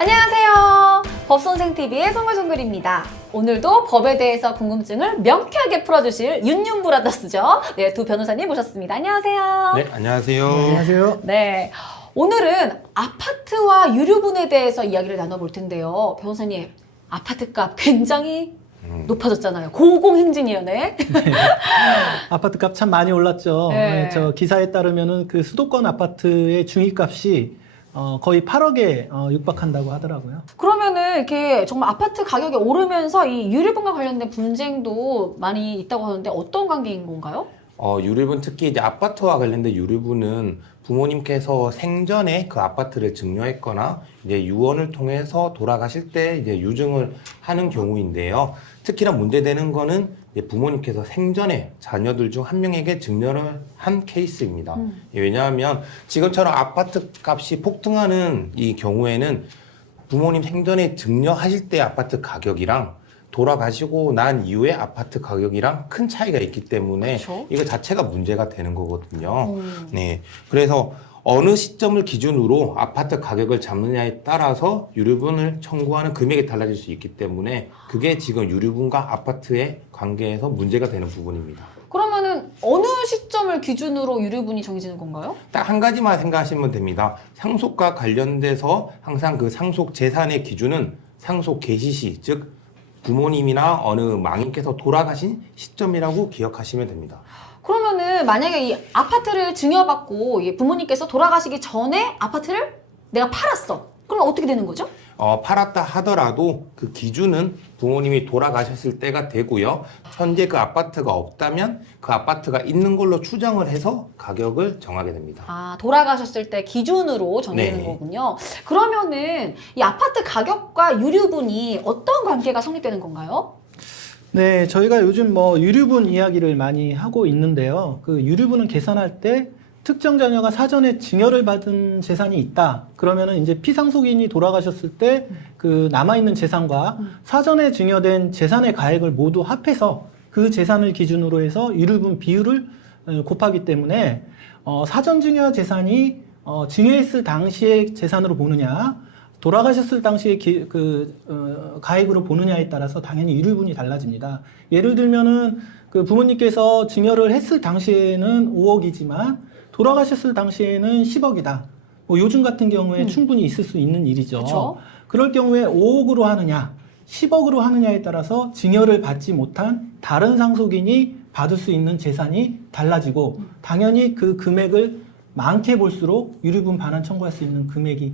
안녕하세요. 법선생TV의 송글송글입니다. 오늘도 법에 대해서 궁금증을 명쾌하게 풀어주실 윤윤브라더스죠. 네, 두 변호사님 모셨습니다. 안녕하세요. 네, 안녕하세요. 안녕하세요. 네, 오늘은 아파트와 유류분에 대해서 이야기를 나눠볼 텐데요. 변호사님, 아파트값 굉장히 높아졌잖아요. 고공행진이에요, 네. 아파트 값 참 많이 올랐죠. 네. 저 기사에 따르면은 그 수도권 아파트의 중위값이 거의 8억에 육박한다고 하더라고요. 그러면은 이렇게 정말 아파트 가격이 오르면서 이 유류분과 관련된 분쟁도 많이 있다고 하는데 어떤 관계인 건가요? 유류분 특히 이제 아파트와 관련된 유류분은 부모님께서 생전에 그 아파트를 증여했거나 이제 유언을 통해서 돌아가실 때 이제 유증을 하는 경우인데요. 특히나 문제되는 거는 이제 부모님께서 생전에 자녀들 중 한 명에게 증여를 한 케이스입니다. 왜냐하면 지금처럼 아파트 값이 폭등하는 이 경우에는 부모님 생전에 증여하실 때 아파트 가격이랑 돌아가시고 난 이후에 아파트 가격이랑 큰 차이가 있기 때문에 그렇죠. 이거 자체가 문제가 되는 거거든요. 네. 그래서 어느 시점을 기준으로 아파트 가격을 잡느냐에 따라서 유류분을 청구하는 금액이 달라질 수 있기 때문에 그게 지금 유류분과 아파트의 관계에서 문제가 되는 부분입니다. 그러면은 어느 시점을 기준으로 유류분이 정해지는 건가요? 딱 한 가지만 생각하시면 됩니다. 상속과 관련돼서 항상 그 상속 재산의 기준은 상속 개시 시, 즉 부모님이나 어느 망인께서 돌아가신 시점이라고 기억하시면 됩니다. 그러면은 만약에 이 아파트를 증여받고 이 부모님께서 돌아가시기 전에 아파트를 내가 팔았어. 그럼 어떻게 되는 거죠? 팔았다 하더라도 그 기준은 부모님이 돌아가셨을 때가 되고요. 현재 그 아파트가 없다면 그 아파트가 있는 걸로 추정을 해서 가격을 정하게 됩니다. 아, 돌아가셨을 때 기준으로 정해지는 네. 거군요. 그러면은 이 아파트 가격과 유류분이 어떤 관계가 성립되는 건가요? 네, 저희가 요즘 유류분 이야기를 많이 하고 있는데요. 그 유류분은 계산할 때 특정 자녀가 사전에 증여를 받은 재산이 있다. 그러면은 이제 피상속인이 돌아가셨을 때 그 남아있는 재산과 사전에 증여된 재산의 가액을 모두 합해서 그 재산을 기준으로 해서 유류분 비율을 곱하기 때문에 사전 증여 재산이 증여했을 당시의 재산으로 보느냐, 돌아가셨을 당시에 가액으로 보느냐에 따라서 당연히 유류분이 달라집니다. 예를 들면은 그 부모님께서 증여를 했을 당시에는 5억이지만 돌아가셨을 당시에는 10억이다. 요즘 같은 경우에 충분히 있을 수 있는 일이죠. 그쵸? 그럴 경우에 5억으로 하느냐, 10억으로 하느냐에 따라서 증여를 받지 못한 다른 상속인이 받을 수 있는 재산이 달라지고 당연히 그 금액을 많게 볼수록 유류분 반환 청구할 수 있는 금액이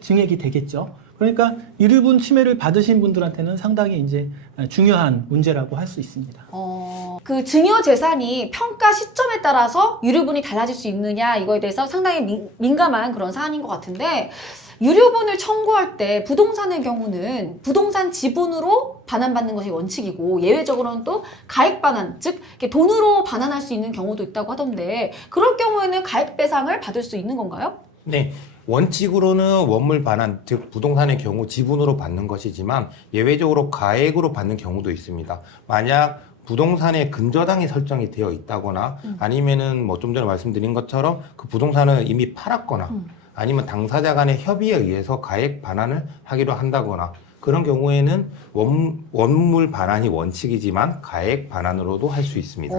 증액이 되겠죠. 그러니까 유류분 침해를 받으신 분들한테는 상당히 이제 중요한 문제라고 할 수 있습니다. 그 증여 재산이 평가 시점에 따라서 유류분이 달라질 수 있느냐 이거에 대해서 상당히 민감한 그런 사안인 것 같은데 유류분을 청구할 때 부동산의 경우는 부동산 지분으로 반환받는 것이 원칙이고 예외적으로는 또 가액 반환, 즉 이렇게 돈으로 반환할 수 있는 경우도 있다고 하던데 그럴 경우에는 가액 배상을 받을 수 있는 건가요? 네. 원칙으로는 원물 반환, 즉 부동산의 경우 지분으로 받는 것이지만 예외적으로 가액으로 받는 경우도 있습니다. 만약 부동산에 근저당이 설정이 되어 있다거나 아니면은 좀 전에 말씀드린 것처럼 그 부동산을 이미 팔았거나 아니면 당사자 간의 협의에 의해서 가액 반환을 하기로 한다거나 그런 경우에는 원물 반환이 원칙이지만 가액 반환으로도 할 수 있습니다.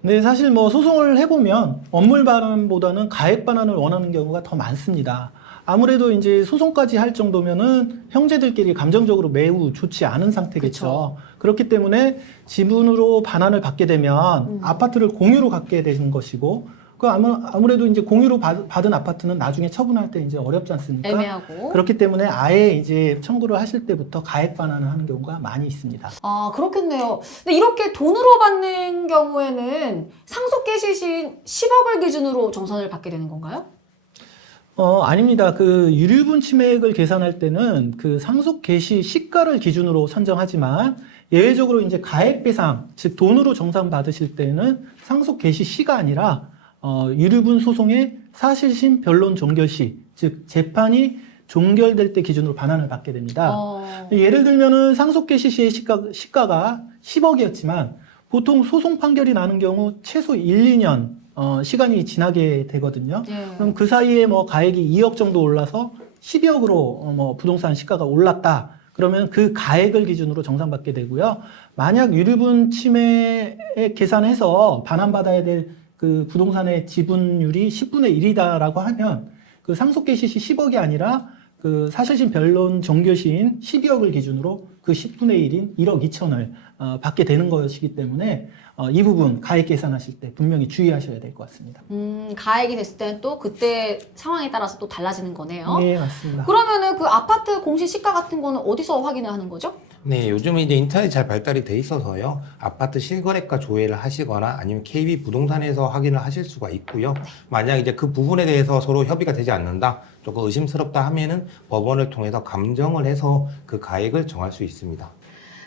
근데 사실 소송을 해보면 원물 반환보다는 가액 반환을 원하는 경우가 더 많습니다. 아무래도 이제 소송까지 할 정도면은 형제들끼리 감정적으로 매우 좋지 않은 상태겠죠. 그쵸. 그렇기 때문에 지분으로 반환을 받게 되면 아파트를 공유로 갖게 되는 것이고 아무래도 이제 공유로 받은 아파트는 나중에 처분할 때 이제 어렵지 않습니까? 애매하고. 그렇기 때문에 아예 이제 청구를 하실 때부터 가액 반환을 하는 경우가 많이 있습니다. 아, 그렇겠네요. 근데 이렇게 돈으로 받는 경우에는 상속 개시신 10억을 기준으로 정산을 받게 되는 건가요? 아닙니다. 그 유류분 침해액을 계산할 때는 그 상속 개시 시가를 기준으로 선정하지만 예외적으로 이제 가액 배상, 즉 돈으로 정산 받으실 때는 상속 개시 시가 아니라 유류분 소송의 사실심 변론 종결 시, 즉 재판이 종결될 때 기준으로 반환을 받게 됩니다. 예를 들면은 상속 개시 시의 시가가 10억이었지만 보통 소송 판결이 나는 경우 최소 1, 2년 시간이 지나게 되거든요. 예. 그럼 그 사이에 가액이 2억 정도 올라서 12억으로 뭐 부동산 시가가 올랐다. 그러면 그 가액을 기준으로 정산받게 되고요. 만약 유류분 침해 계산해서 반환받아야 될 그 부동산의 지분율이 10분의 1이다라고 하면 그 상속개시 시 10억이 아니라 그 사실심 변론 정교시인 12억을 기준으로 그 10분의 1인 1억 2천을 받게 되는 것이기 때문에 이 부분 가액 계산하실 때 분명히 주의하셔야 될 것 같습니다. 가액이 됐을 때는 또 그때 상황에 따라서 또 달라지는 거네요. 네, 맞습니다. 그러면은 그 아파트 공시시가 같은 거는 어디서 확인을 하는 거죠? 네, 요즘은 이제 인터넷 잘 발달이 돼 있어서요. 아파트 실거래가 조회를 하시거나 아니면 KB 부동산에서 확인을 하실 수가 있고요. 만약 이제 그 부분에 대해서 서로 협의가 되지 않는다, 조금 의심스럽다 하면은 법원을 통해서 감정을 해서 그 가액을 정할 수 있습니다.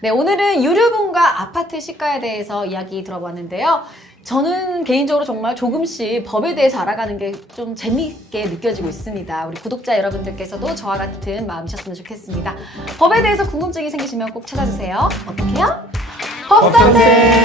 네, 오늘은 유류분과 아파트 시가에 대해서 이야기 들어봤는데요. 저는 개인적으로 정말 조금씩 법에 대해서 알아가는 게 좀 재미있게 느껴지고 있습니다. 우리 구독자 여러분들께서도 저와 같은 마음이셨으면 좋겠습니다. 법에 대해서 궁금증이 생기시면 꼭 찾아주세요. 어떻게요? 법선생!